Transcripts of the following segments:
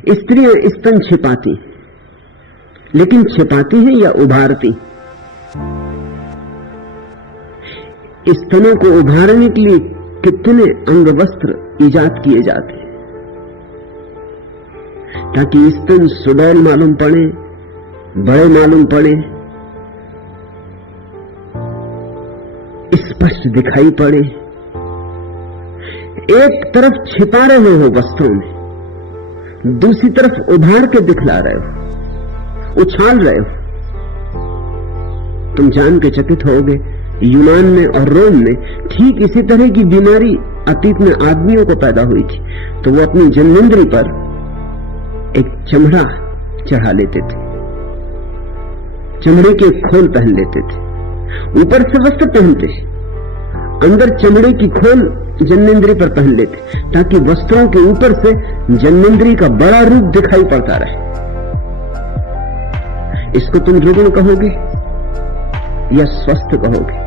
स्त्रियां स्तन छिपाती, लेकिन छिपाती हैं या उभारती? स्तनों को उभारने के लिए कितने अंग वस्त्र इजाद किए जाते हैं ताकि स्तन सुडौल मालूम पड़े, बड़े मालूम पड़े, स्पष्ट दिखाई पड़े। एक तरफ छिपा रहे हो वस्त्रों में, दूसरी तरफ उभार के दिखला रहे हो, उछाल रहे हो। तुम जान के चकित होगे, यूनान में और रोम में ठीक इसी तरह की बीमारी अतीत में आदमियों को पैदा हुई थी, तो वो अपनी जन्मेंद्री पर एक चमड़ा चढ़ा लेते थे, चमड़े के खोल पहन लेते थे। ऊपर से वस्त्र पहनते, अंदर चमड़े की खोल जन्मेंद्री पर पहन लेते, ताकि वस्त्रों के ऊपर से जन्मेंद्री का बड़ा रूप दिखाई पड़ता रहे। इसको तुम रुग्ण कहोगे या स्वस्थ कहोगे?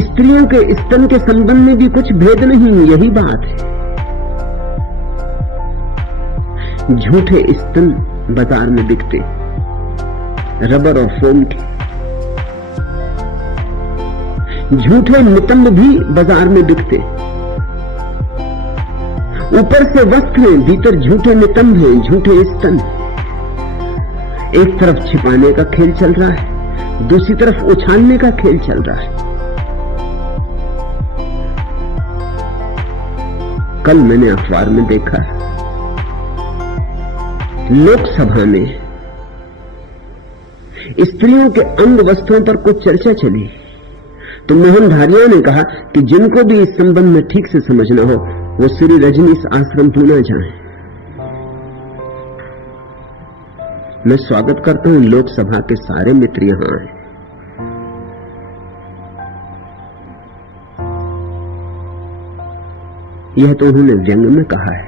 स्त्रियों के स्तन के संबंध में भी कुछ भेद नहीं, यही बात है। झूठे स्तन बाजार में बिकते, रबर और फोम के। झूठे नितंब भी बाजार में बिकते। ऊपर से वस्त्र हैं, भीतर झूठे नितंब हैं, झूठे स्तन। एक तरफ छिपाने का खेल चल रहा है, दूसरी तरफ उछालने का खेल चल रहा है। कल मैंने अखबार में देखा, लोकसभा में स्त्रियों के अंग वस्त्रों पर कुछ चर्चा चली, तो मोहन धारिया ने कहा कि जिनको भी इस संबंध में ठीक से समझना हो वो श्री रजनीश आश्रम पुणे जाएं। मैं स्वागत करता हूं, लोकसभा के सारे मित्र यहां हैं। यह तो उन्होंने व्यंग में कहा है,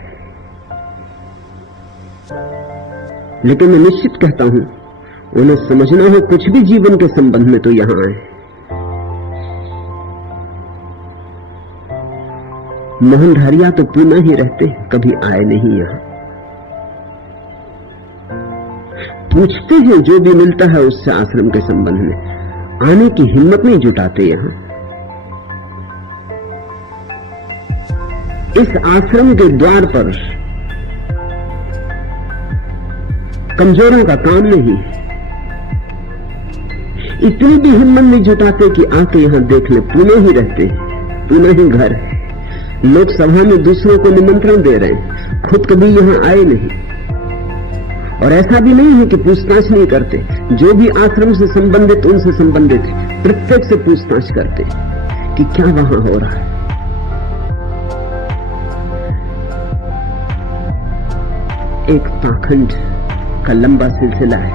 लेकिन मैं निश्चित कहता हूं उन्हें समझना हो कुछ भी जीवन के संबंध में तो यहां आए। मोहन धारिया तो पुणे ही रहते, कभी आए नहीं यहां। पूछते हैं जो भी मिलता है उससे आश्रम के संबंध में, आने की हिम्मत नहीं जुटाते यहां। इस आश्रम के द्वार पर कमजोरों का काम नहीं, इतनी भी हिम्मत नहीं जुटाते कि आके यहां देख ले। पुणे ही रहते, पुणे ही घर है, लोकसभा में दूसरों को निमंत्रण दे रहे हैं, खुद कभी यहां आए नहीं। और ऐसा भी नहीं है कि पूछताछ नहीं करते, जो भी आश्रम से संबंधित उनसे संबंधित प्रत्येक से पूछताछ करते कि क्या वहां हो रहा है। एक पाखंड का लंबा सिलसिला है,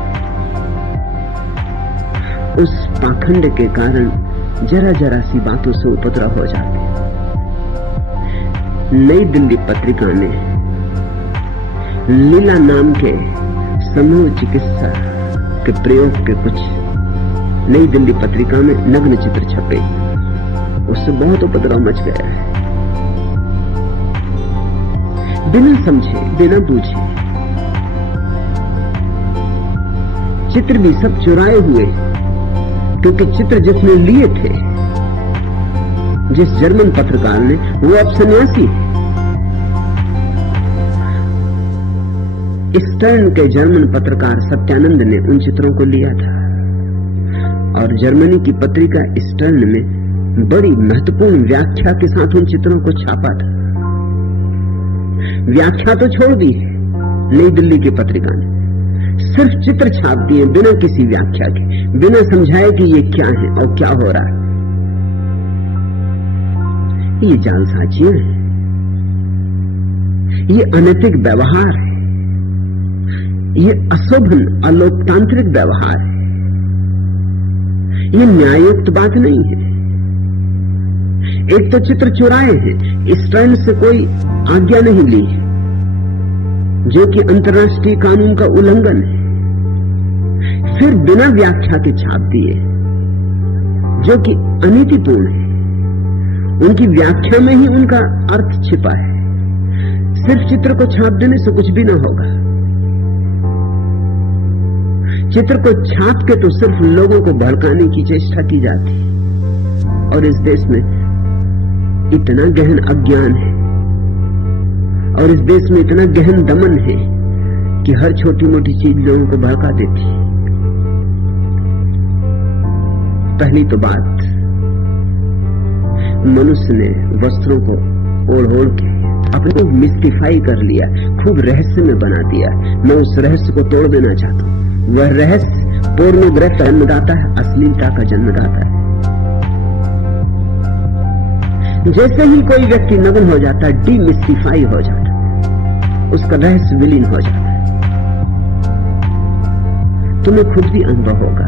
उस पाखंड के कारण जरा जरा सी बातों से उपद्रव हो जाते हैं। नई दिल्ली पत्रिका में लीला नाम के समूह चिकित्सा के प्रयोग के कुछ नई दिल्ली पत्रिका में नग्न चित्र छपे, उससे बहुत उपद्रव मच गया है। बिना समझे, बिना बूझे चित्र भी सब चुराए हुए, क्योंकि चित्र जिसने लिए थे, जिस जर्मन पत्रकार ने, वो अब सन्यासी है। स्टर्न के जर्मन पत्रकार सत्यानंद ने उन चित्रों को लिया था और जर्मनी की पत्रिका स्टर्न में बड़ी महत्वपूर्ण व्याख्या के साथ उन चित्रों को छापा था। व्याख्या तो छोड़ दी नई दिल्ली की पत्रिका ने, सिर्फ चित्र छाप दिए बिना किसी व्याख्या के, बिना समझाए कि ये क्या है और क्या हो रहा है। ये जालसाजियां हैं, ये अनैतिक व्यवहार है, ये अशोभन अलोकतांत्रिक व्यवहार है, ये न्याययुक्त बात नहीं है। एक तो चित्र चुराए हैं, स्टर्न से कोई आज्ञा नहीं ली है, जो कि अंतर्राष्ट्रीय कानून का उल्लंघन है। फिर बिना व्याख्या के छाप दिए, जो कि अनीतिपूर्ण है। उनकी व्याख्या में ही उनका अर्थ छिपा है। सिर्फ चित्र को छाप देने से कुछ भी ना होगा। चित्र को छाप के तो सिर्फ लोगों को भड़काने की चेष्टा की जाती है। और इस देश में इतना गहन अज्ञान है और इस देश में इतना गहन दमन है कि हर छोटी मोटी चीज लोगों को भड़का देती है। पहली तो बात, मनुष्य ने वस्त्रों को ओढ़ ओढ़ के अपने को मिस्टिफाई कर लिया, खूब रहस्य में बना दिया। मैं उस रहस्य को तोड़ देना चाहता हूं। वह रहस्य पोर्नोग्राफी का जन्मदाता है, अश्लीलता का जन्मदाता है। जैसे ही कोई व्यक्ति नग्न हो जाता है, डीमिस्टिफाई हो जाता है, उसका रहस्य विलीन हो जाता है। तुम्हें खुद भी अनुभव होगा,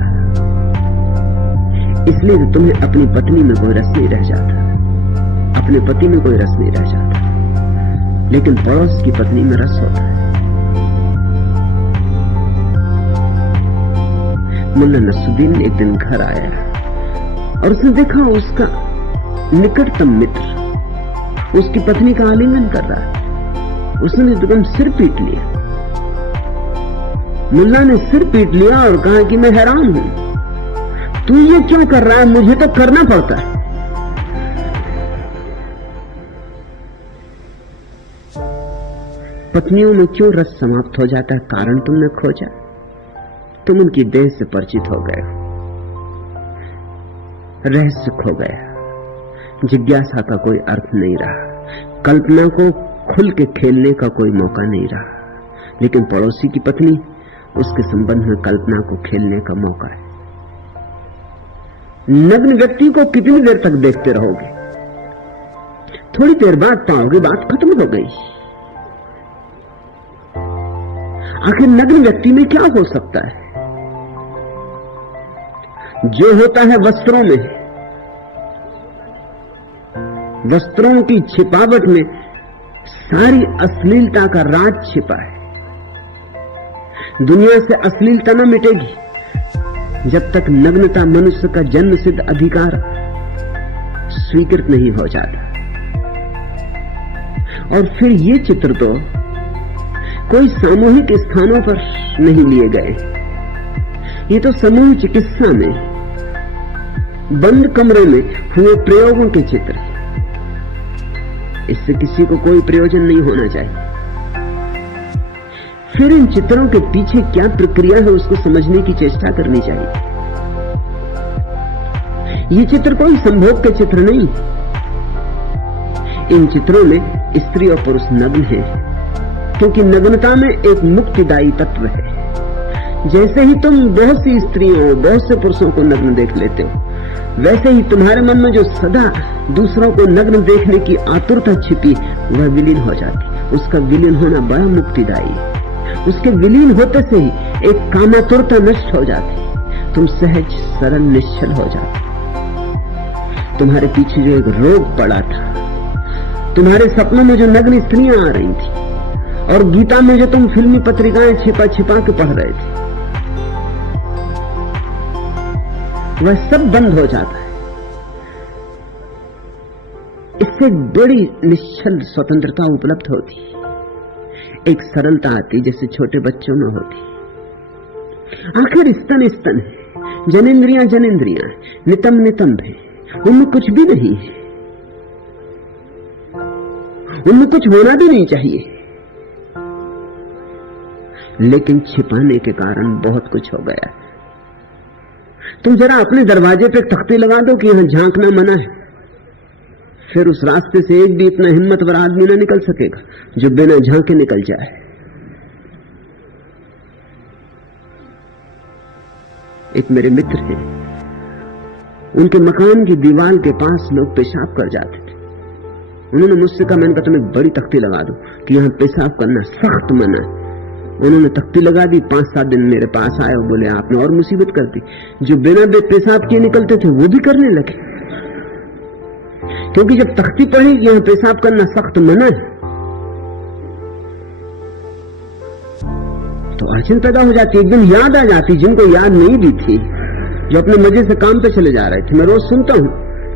इसलिए तो तुम्हें अपनी पत्नी में कोई रस नहीं रह जाता, अपने पति में कोई रस नहीं रह जाता, लेकिन पड़ोस की पत्नी में रस होता है। मुल्ला नसरुद्दीन एक दिन घर आया और उसने देखा उसका निकटतम मित्र उसकी पत्नी का आलिंगन कर रहा है। उसने एकदम सिर पीट लिया। मुल्ला ने सिर पीट लिया और कहा कि मैं हैरान हूं, तू ये क्यों कर रहा है? मुझे तो करना पड़ता है। पत्नियों में क्यों रस समाप्त हो जाता है? कारण तुमने खोजा, तुम उनकी देह से परिचित हो गए, रहस्य खो गया, जिज्ञासा का कोई अर्थ नहीं रहा, कल्पना को खुल के खेलने का कोई मौका नहीं रहा। लेकिन पड़ोसी की पत्नी, उसके संबंध में कल्पना को खेलने का मौका है। नग्न व्यक्ति को कितनी देर तक देखते रहोगे? थोड़ी देर बाद पाओगे बात खत्म हो गई। आखिर नग्न व्यक्ति में क्या हो सकता है? जो होता है वस्त्रों में, वस्त्रों की छिपावट में सारी अश्लीलता का राज छिपा है। दुनिया से अश्लीलता न मिटेगी जब तक नग्नता मनुष्य का जन्म सिद्ध अधिकार स्वीकृत नहीं हो जाता। और फिर ये चित्र तो कोई सामूहिक स्थानों पर नहीं लिए गए, ये तो समूह चिकित्सा में बंद कमरे में हुए प्रयोगों के चित्र। इससे किसी को कोई प्रयोजन नहीं होना चाहिए। फिर इन चित्रों के पीछे क्या प्रक्रिया है उसको समझने की चेष्टा करनी चाहिए। ये चित्र कोई संभोग के चित्र नहीं। इन चित्रों में स्त्री और पुरुष नग्न है, क्योंकि नग्नता में एक मुक्तिदायी तत्व है। जैसे ही तुम बहुत सी स्त्रियों, बहुत से पुरुषों को नग्न देख लेते हो, वैसे ही तुम्हारे मन में जो सदा दूसरों को नग्न देखने की आतुरता छिपी, वह विलीन हो जाती। उसका विलीन होना बड़ा मुक्तिदायी है। उसके विलीन होते से ही एक कामातुरता नष्ट हो जाती, तुम सहज सरल निश्चल हो जाते। तुम्हारे पीछे जो एक रोग पड़ा था, तुम्हारे सपनों में जो नग्न स्त्रियां आ रही थी, और गीता में जो तुम फिल्मी पत्रिकाएं छिपा छिपा के पढ़ रहे थे, वह सब बंद हो जाता है। इससे बड़ी निश्चल स्वतंत्रता उपलब्ध होती, एक सरलता आती जैसे छोटे बच्चों में होती। आखिर स्तन स्तन है, जनेंद्रियां जनेंद्रियां, नितंब नितंब है, उनमें कुछ भी नहीं है, उनमें कुछ होना भी नहीं चाहिए, लेकिन छिपाने के कारण बहुत कुछ हो गया है। तुम जरा अपने दरवाजे पे तख्ती लगा दो कि यहां झांकना मना है, फिर उस रास्ते से एक भी इतना हिम्मतवर आदमी ना निकल सकेगा जो बिना झांके निकल जाए। एक मेरे मित्र थे, उनके मकान की दीवार के पास लोग पेशाब कर जाते थे। उन्होंने मुझसे कहा, मैंने कहा तुम्हें बड़ी तख्ती लगा दो कि यहां पेशाब करना सख्त मना है। उन्होंने तख्ती लगा दी। 5-7 दिन मेरे पास आए और बोले आपने और मुसीबत कर दी। जो बिना पेशाब किए निकलते थे वो भी करने लगे, क्योंकि जब तख्ती पढ़ी कि यहां पेशाब करना सख्त मना है, तो अड़चन पैदा हो जाती, एकदम याद आ जाती जिनको याद नहीं भी थी, जो अपने मजे से काम पे चले जा रहे थे। मैं रोज सुनता हूं,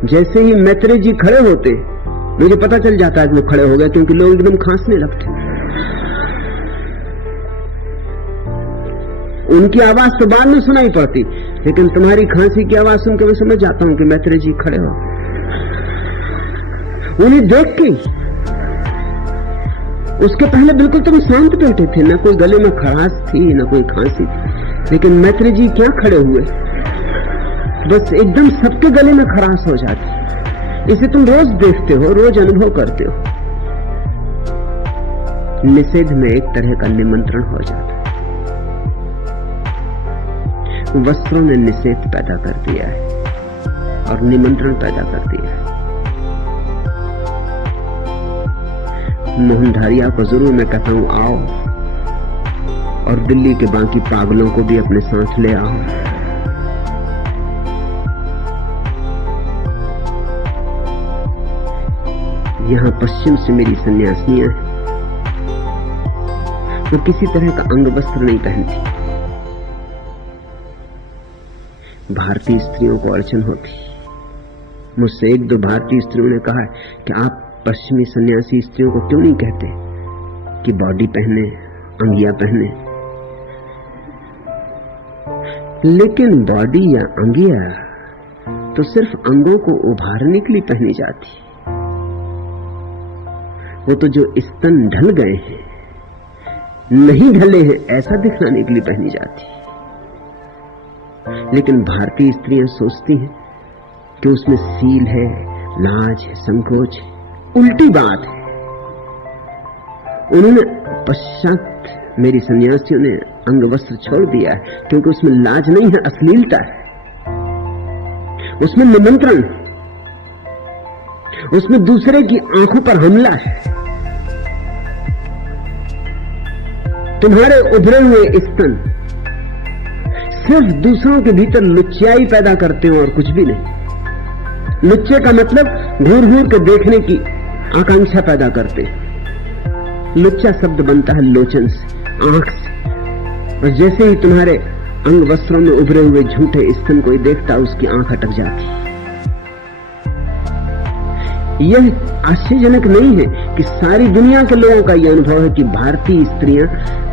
जैसे ही मैत्रेय जी खड़े होते मुझे पता चल जाता है कि वो खड़े हो गए, क्योंकि लोग एकदम खांसने लगते। उनकी आवाज तो बाद में सुनाई पड़ती, लेकिन तुम्हारी खांसी की आवाज सुनकर मैं समझ जाता हूं कि मैत्रेय जी खड़े हो। उन्हें देख के उसके पहले बिल्कुल तुम शांत बैठे थे, न कोई गले में खराश थी न कोई खांसी थी, लेकिन मैत्रेय जी क्या खड़े हुए, बस एकदम सबके गले में खराश हो जाती। इसे तुम रोज देखते हो, रोज अनुभव करते हो। निषेध में एक तरह का निमंत्रण हो जाता है। वस्त्रों ने निषेध पैदा कर दिया है और निमंत्रण पैदा कर दिया है। मोहनधारिया को जरूर मैं कहता हूं आओ, और दिल्ली के बाकी पागलों को भी अपने साथ ले आओ। यहां पश्चिम से मेरी सन्यासिनियां हैं, वो किसी तरह का अंग वस्त्र नहीं पहनती। भारतीय स्त्रियों को अड़चन होती। मुझसे एक दो भारतीय स्त्रियों ने कहा है कि आप पश्चिमी सन्यासी स्त्रियों को क्यों नहीं कहते कि बॉडी पहने, अंगिया पहने। लेकिन बॉडी या अंगिया तो सिर्फ अंगों को उभारने के लिए पहनी जाती। वो तो जो स्तन ढल गए हैं, नहीं ढले हैं, ऐसा दिखाने के लिए पहनी जाती। लेकिन भारतीय स्त्रियां सोचती हैं कि उसमें सील है, लाज है, संकोच है। उल्टी बात है। उन्होंने पश्चात मेरी सन्यासियों ने अंग वस्त्र छोड़ दिया है, क्योंकि उसमें लाज नहीं है, अश्लीलता है, उसमें निमंत्रण, उसमें दूसरे की आंखों पर हमला है। तुम्हारे उभरे हुए स्तन सिर्फ दूसरों के भीतर लुच्चाई पैदा करते हो और कुछ भी नहीं। लुच्चे का मतलब घूर घूर के देखने की आकांक्षा पैदा करते। लुच्चा शब्द बनता है लोचन से, आंख से, और जैसे ही तुम्हारे अंग वस्त्रों में उभरे हुए झूठे स्तन कोई देखता, उसकी आंख अटक जाती। यह आश्चर्यजनक नहीं है कि सारी दुनिया के लोगों का यह अनुभव है कि भारतीय स्त्रियां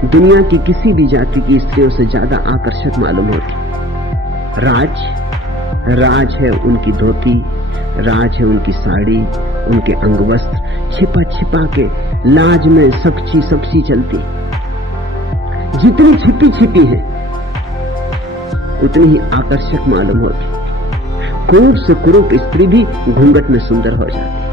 दुनिया की किसी भी जाति की स्त्रियों से ज्यादा आकर्षक मालूम होती। राज है उनकी धोती, राज है उनकी साड़ी, उनके अंग वस्त्र, छिपा छिपा के लाज में सबची चलती। जितनी छिपी छिपी है उतनी ही आकर्षक मालूम होती। क्रूर से क्रूप स्त्री भी घूंघट में सुंदर हो जाती।